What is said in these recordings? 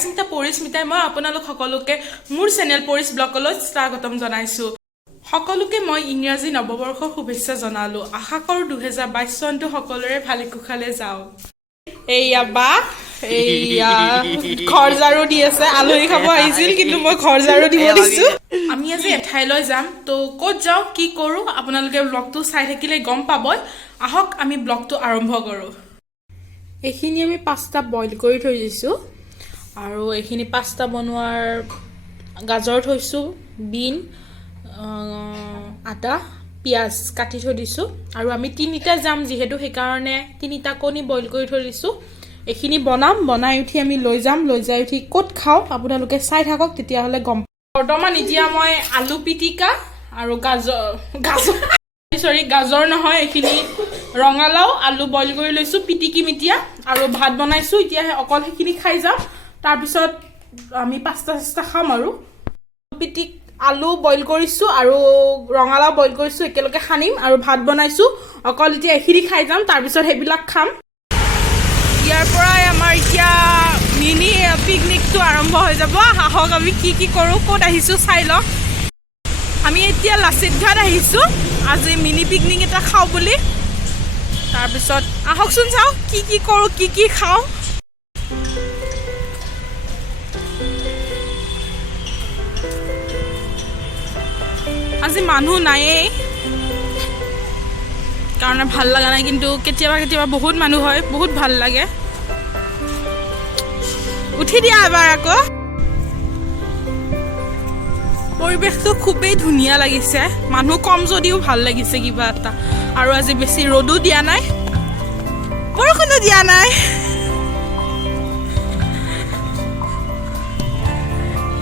স্মিতা পৰিস্মিতাই মই আপোনালোক সকলোকে মোৰ চেনেল পৰিস ব্লগলৈ স্বাগতম জনাইছো সকলোকে মই ইংৰাজী নৱবৰ্ষৰ শুভেচ্ছা জনালো আশা কৰো 2022 চনটো সকলোৰে ভালে কুশলে যাও এইয়া বা এইয়া খৰজাৰো দি আছে আলহী খাব আহিছিল কিন্তু মই খৰজাৰো দিব দিছো আমি আজি এঠাইলৈ যাম তো ক'ত যাও কি কৰো আপোনালোকে ব্লগটো চাই থাকিলে গম পাবই আহক আমি ব্লগটো আৰম্ভ কৰো এইখিনি আমি পাস্তা বইল কৰি থৈ দিছো আৰু এইখিনি পাস্তা বনোৱাৰ গাজৰ থৈছো বিন আটা পিয়াজ কাটি থৈ দিছো আৰু আমি তিনিটা যাম যেহেতু সেই কাৰণে তিনিটা কণী বইল কৰি থৈ দিছো এইখিনি বনাই উঠি আমি লৈ যাই উঠি ক'ত খাও আপোনালোকে চাই থাকক তেতিয়া হলে গম বৰ্তমান এতিয়া মই আলু পিটিকা আৰু গাজৰ নহয় এইখিনি ৰঙালাও আলু বইল কৰি লৈছো পিটিকি মিটিয়া আৰু ভাত বনাইছো এতিয়া অকল সেইখিনি খাই যাম তাৰ পিছত আমি পাস্তা খাম আৰু পিটিক আলু বইল কৰিছো আৰু ৰঙালাও বইল কৰিছো একেলগে খানিম আৰু ভাত বনাইছো অকল এতিয়া এইখিনি খাই যাম তাৰ পিছত হেবিলাক খাম ইয়াৰ পৰা আমাৰ এতিয়া মিনি পিকনিকটো আৰম্ভ হৈ যাব আহক আমি কি কৰো ক'ত আহিছো চাই লওক আমি এতিয়া লাচিত ঘাট আহিছো আজি মিনি পিকনিক এটা খাও বুলি তাৰ পিছত আহকচোন চাও কি কৰো কি খাও আজি মানুহ নাইয়ে কাৰণে ভাল লাগা নাই কিন্তু কেতিয়াবা বহুত মানুহ হয় বহুত ভাল লাগে উঠি দিয়া এবাৰ আকৌ পৰিবেশটো খুবেই ধুনীয়া লাগিছে মানুহ কম যদিও ভাল লাগিছে কিবা এটা আৰু আজি বেছি ৰদো দিয়া নাই বৰষুণো দিয়া নাই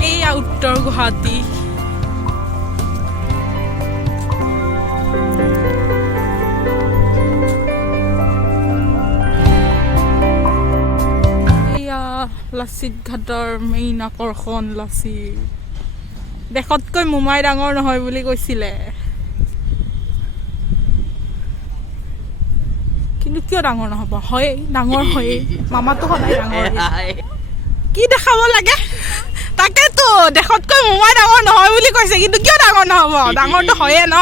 এইয়া উত্তৰ গুৱাহাটী লাচিত ঘাটৰ মেইন আকৰ্ষণ লাচিত দেশতকৈ মোমাই ডাঙৰ নহয় বুলি কৈছিলে কিন্তু কিয় ডাঙৰ নহব হয় ডাঙৰ হয় মামাটো সদায় ডাঙৰ কি দেখাব লাগে তাকেতো দেশতকৈ মোমাই ডাঙৰ নহয় বুলি কৈছে কিন্তু কিয় ডাঙৰ নহব ডাঙৰটো হয়ে ন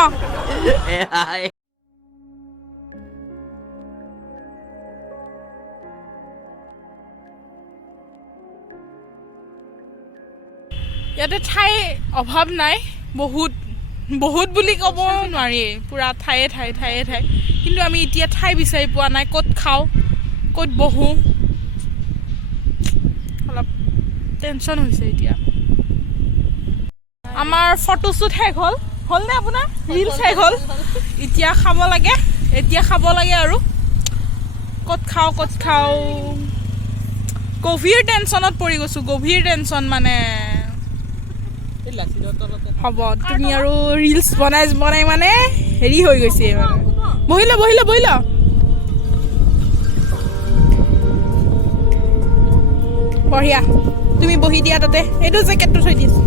ইয়াতে ঠাই অভাৱ নাই বহুত বুলি ক'ব নোৱাৰি পুৰা ঠায়ে ঠাই কিন্তু আমি এতিয়া ঠাই বিচাৰি পোৱা নাই ক'ত খাওঁ ক'ত বহো অলপ টেনশ্যন হৈছে এতিয়া আমাৰ ফটোশ্বুট শেষ হ'লনে আপোনাৰ ৰিল শেষ হ'ল এতিয়া খাব লাগে আৰু ক'ত খাওঁ গভীৰ টেনশ্যনত পৰি গৈছো গভীৰ টেনশ্যন মানে হ'ব তুমি আৰু ৰিলছ বনাই মানে হেৰি হৈ গৈছে মানে বহিল বঢ়িয়া তুমি বহি দিয়া তাতে এইটো জেকেটটো থৈ দিছো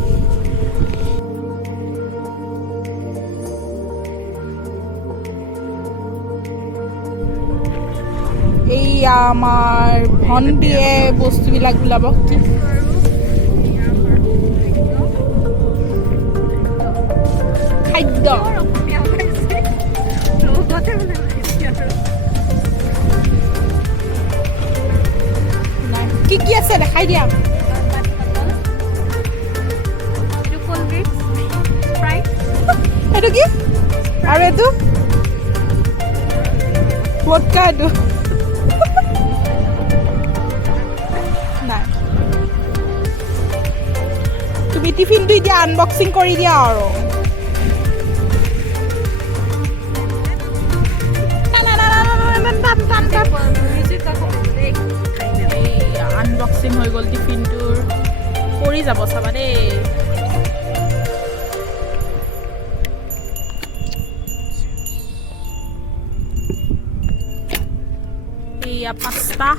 এইয়া আমাৰ ভণ্টিয়ে বস্তুবিলাক ওলাব খাদ্য কি আছে দেখাই দিয়া এইটো কি আৰু এইটো ভদকা এইটো নাই তুমি টিফিনটো এতিয়া আনবক্সিং কৰি দিয়া আৰু আনবক্সিং হৈ গ'ল টিফিনটোৰ পৰি যাব চাবা দেই এইয়া পাস্তা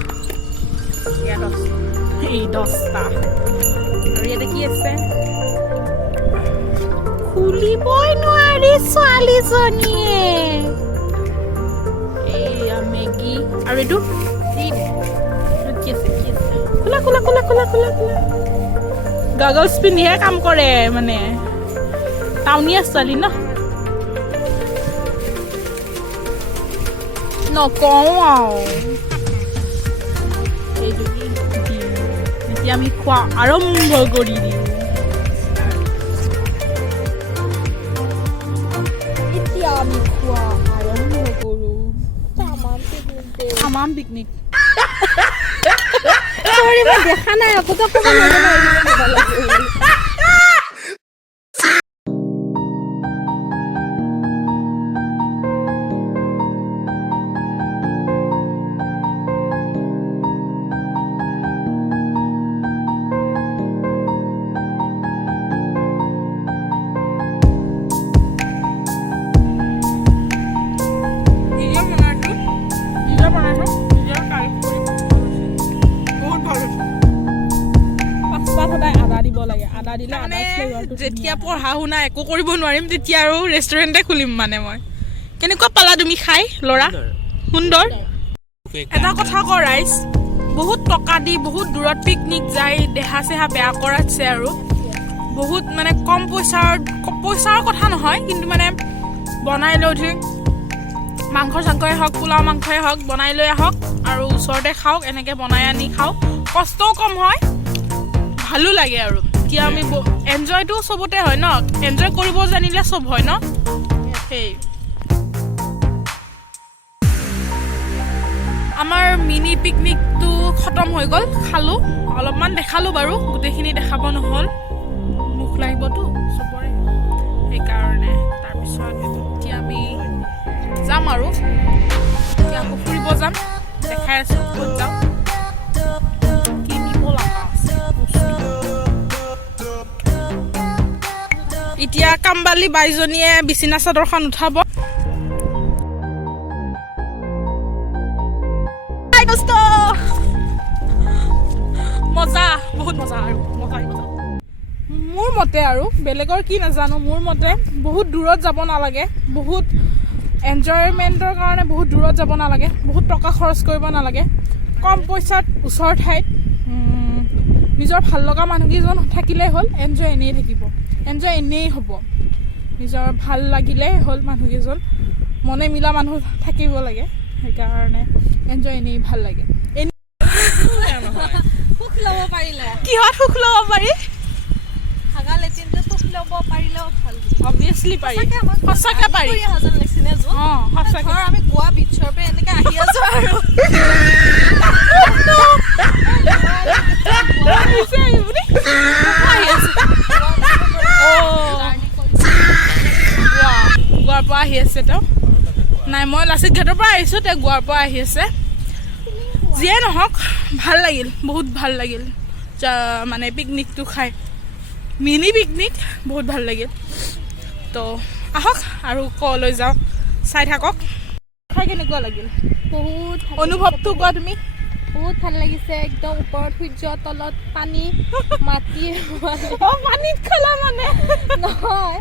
এই 10টা আৰু ইয়াতে কি আছে খুলিবই নোৱাৰি ছোৱালীজনীয়ে এইয়া মেগী আৰু এইটো কি আছে খোলা খোলা খোলা খোলা খোলা খোলা গগলছ পিন্ধিহে কাম কৰে মানে টাউনীয়া ছোৱালী ন নকওঁ আৰু এতিয়া আমি খোৱা আৰম্ভ কৰি দিওঁ এতিয়া আমি খোৱা আৰম্ভ কৰোঁ তামাম পিকনিক দেখা নাই আকৌ যেতিয়া পঢ়া শুনা একো কৰিব নোৱাৰিম তেতিয়া আৰু ৰেষ্টুৰেণ্টে খুলিম মানে মই কেনেকুৱা পালা তুমি খাই ল'ৰা সুন্দৰ এটা কথা কওঁ ৰাইজ বহুত টকা দি বহুত দূৰত পিকনিক যায় দেহা চেহা বেয়া কৰাতছে আৰু বহুত মানে কম পইচাৰ কথা নহয় কিন্তু মানে বনাই লৈ উঠি মাংস চাংসই হওক পোলাও মাংসই হওক বনাই লৈ আহক আৰু ওচৰতে খাওক এনেকৈ বনাই আনি খাওক কষ্টও কম হয় ভালো লাগে আৰু এতিয়া আমি এনজয়টো চবতে হয় ন এনজয় কৰিব জানিলে চব হয় ন সেই আমাৰ মিনি পিকনিকটো খতম হৈ গ'ল খালোঁ অলপমান দেখালোঁ বাৰু গোটেইখিনি দেখাব নহ'ল মুখ লাগিবতো চবৰে সেইকাৰণে তাৰপিছত এতিয়া আমি যাম আৰু এতিয়া আকৌ ফুৰিব যাম দেখাই আছোঁ ক'ত যাম কিনিব লগা আছে এতিয়া কামবালি বাইজনীয়ে বিচনা চাদৰখন উঠাব মজা বহুত মজা আৰু মোৰ মতে আৰু বেলেগৰ কি নাজানো মোৰ মতে বহুত দূৰত যাব নালাগে বহুত এনজয়মেণ্টৰ কাৰণে বহুত দূৰত যাব নালাগে বহুত টকা খৰচ কৰিব নালাগে কম পইচাত ওচৰ ঠাইত নিজৰ ভাল লগা মানুহকেইজন থাকিলেই হ'ল এনজয় এনেই থাকিব এনজয় এনেই হ'ব নিজৰ ভাল লাগিলেই হ'ল মানুহকেইজন মনে মিলা মানুহ থাকিব লাগে সেইকাৰণে এনজয় এনেই ভাল লাগে সুখ ল'ব পাৰিলে কিহত সুখ ল'ব পাৰি হাগা লেট্ৰিনটো সুখ ল'ব পাৰিলেও ভাল অবভিয়াছলি পাৰি সঁচাকৈ পাৰি হাজাৰ লাগিছিলে অঁ সঁচাকৈ আমি গোৱা বিচৰ পৰা এনেকৈ আহি আছোঁ আৰু গোৱাৰ পৰা আহি আছে তেওঁ নাই মই লাচিত ঘাটৰ পৰা আহিছোঁ তেওঁ গোৱাৰ পৰা আহি আছে যিয়ে নহওক ভাল লাগিল বহুত ভাল লাগিল মানে পিকনিকটো খাই মিনি পিকনিক বহুত ভাল লাগিল তো আহক আৰু কলৈ যাওঁ চাই থাকক খাই কেনেকুৱা লাগিল বহুত অনুভৱটো কোৱা তুমি বহুত ভাল লাগিছে একদম ওপৰত সূৰ্য তলত পানী মাটি পানীত খালা মানে নহয়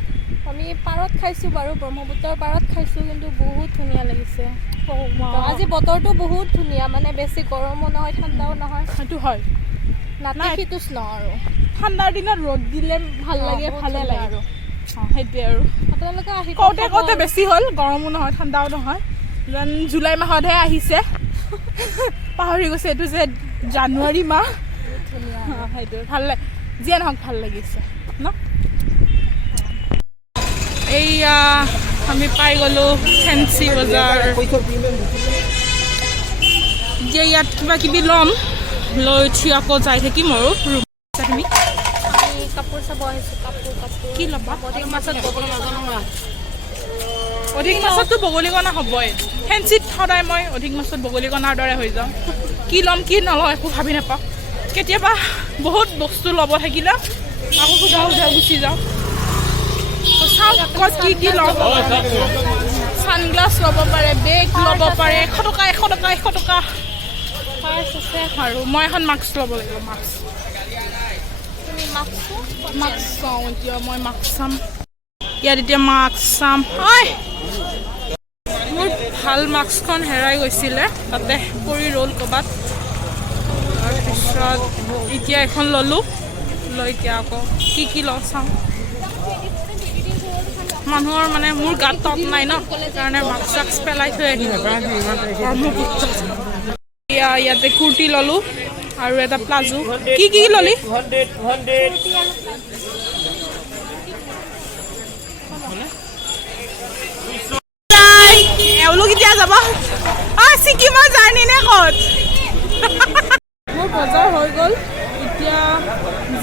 আমি পাৰত খাইছোঁ বাৰু ব্ৰহ্মপুত্ৰৰ পাৰত খাইছোঁ কিন্তু বহুত ধুনীয়া লাগিছে আজি বতৰটো বহুত ধুনীয়া মানে বেছি গৰমো নহয় ঠাণ্ডাও নহয় সেইটো হয় নাতিশীতোষ্ণ আৰু ঠাণ্ডাৰ দিনত ৰ'দ দিলে ভাল লাগে ভালে লাগে আৰু সেইটোৱে আৰু আপোনালোকে আহি কওঁতে কওঁতে বেছি হ'ল গৰমো নহয় ঠাণ্ডাও নহয় যেন জুলাই মাহতহে আহিছে পাহৰি গৈছে এইটো যে জানুৱাৰী মাহ সেইটো ভাল লাগে যিয়ে নহওক ভাল লাগিছে ন এইয়া আমি পাই গ'লোঁ ফেঞ্চি বজাৰ যে ইয়াত কিবা কিবি ল'ম লৈ উঠি আকৌ যাই থাকিম আৰু ৰুম তুমি কাপোৰ চাব আহিছোঁ কাপোৰ কি ল'বা অধিক মাছত বগলী নাজানো অধিক মাছততো বগলীকণা হ'বই ফেঞ্চিত সদায় মই অধিক মাছত বগলীকণাৰ দৰে হৈ যাওঁ কি ল'ম কি নলওঁ একো ভাবি নাপাওঁ কেতিয়াবা বহুত বস্তু ল'ব থাকিলে আকৌ সোধা গুচি যাওঁ চাওঁ ক'ত কি ল'ব ছানগ্লাছ ল'ব পাৰে বেগ ল'ব পাৰে 100 টকা 100 টকা 100 টকা পাৰ্চ আছে আৰু মই এখন মাস্ক ল'ব লাগিব মাস্ক চাওঁ এতিয়া মই মাস্ক চাম ইয়াত এতিয়া মাস্ক চাম মোৰ ভাল মাস্কখন হেৰাই গৈছিলে তাতে পৰি ৰ'ল ক'ৰবাত তাৰপিছত তাৰপিছত এতিয়া এখন ল'লোঁ লৈ এতিয়া আকৌ কি লওঁ চাওঁ মানুহৰ মানে মোৰ গাত টপ নাই ন সেইকাৰণে মাস্ক চাস্ক পেলাই থৈ আহিলোঁ ব্ৰহ্মপুত্ৰ ইয়াতে কুৰ্তি ল'লোঁ আৰু এটা প্লাজো কি ল'লি এওঁলোক এতিয়া যাব ছিকিমৰ জাৰ্ণি নে ক'ত মোৰ বজাৰ হৈ গ'ল এতিয়া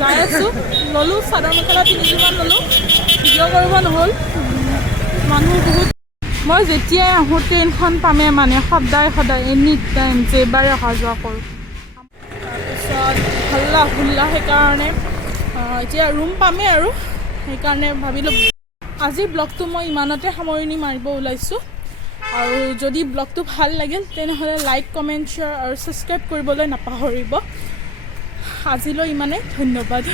যাই আছোঁ ল'লোঁ চাদৰ মেখেলা 3যোৰমান ল'লোঁ ভিডিঅ' কৰিব নহ'ল মানুহ বহুত মই যেতিয়াই আহোঁ ট্ৰেইনখন পামেই মানে সদায় এনি টাইম যেইবাৰে অহা যোৱা কৰোঁ তাৰপিছত হাল্লা হুল্লা সেইকাৰণে এতিয়া ৰুম পামেই আৰু সেইকাৰণে ভাবিলোঁ আজিৰ ব্লগটো মই ইমানতে সামৰণি মাৰিব ওলাইছোঁ আৰু যদি ব্লগটো ভাল লাগিল তেনেহ'লে লাইক কমেণ্ট শ্বেয়াৰ আৰু ছাবস্ক্ৰাইব কৰিবলৈ নাপাহৰিব আজিলৈ ইমানেই ধন্যবাদ